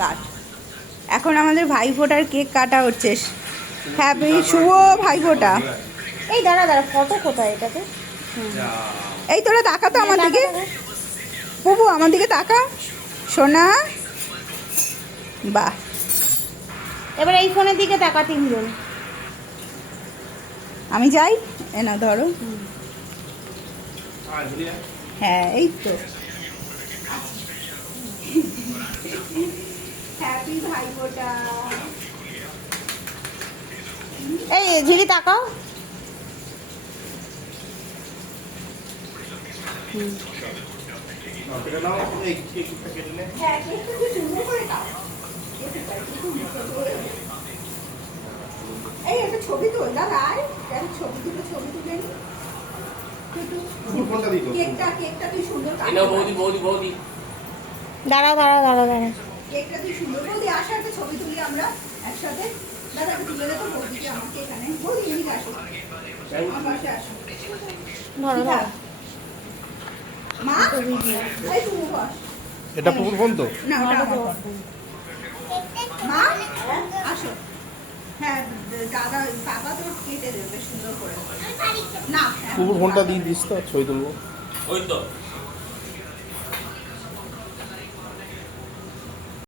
কাট। এখন আমাদের ভাইফোঁটার কেক কাটা হচ্ছে। হ্যাপি শুভ ভাইফোঁটা। এই দাঁড়া দাঁড়া, ফটো কোথায় এটাতে? এই তোরা তাকা তো আমার দিকে, বুবু আমার দিকে তাকা সোনা। বাহ, এবার এই ফোনের দিকে তাকা তিনজন। আমি যাই, এ না ধরো। হ্যাঁ এই তো হ্যাপি ভাইফোঁটা। এই ঝিলি তাকাও। হ্যাঁ কেকটা কি সুন্দর করে দাও। এই একটা ছবি তোল দাদা, ছবি তুলে নি। কেকটা তুই সুন্দর কাট। দাঁড়া দাঁড়া দাঁড়া দাঁড়া। কেকটা তুই সুন্দর বৌদি, আসো একটা ছবি তুলি আমরা একসাথে। দাদা একটু তুলে দেখো বৌদিকে আমাকে এখানে। বৌদি এদিকে আসো, আমার পাশে আসো। ধরো ধরো। মা এই তুমি বস। এটা পুকুর ফোন তো? না ওটা আমার ফোন। মা আসো। হ্যাঁ দাদা বাবা তো কেটে দেবে সুন্দর করে। না পুকুর ফোনটা দিয়ে দিস তো, ছবি তুলবো। ওই তো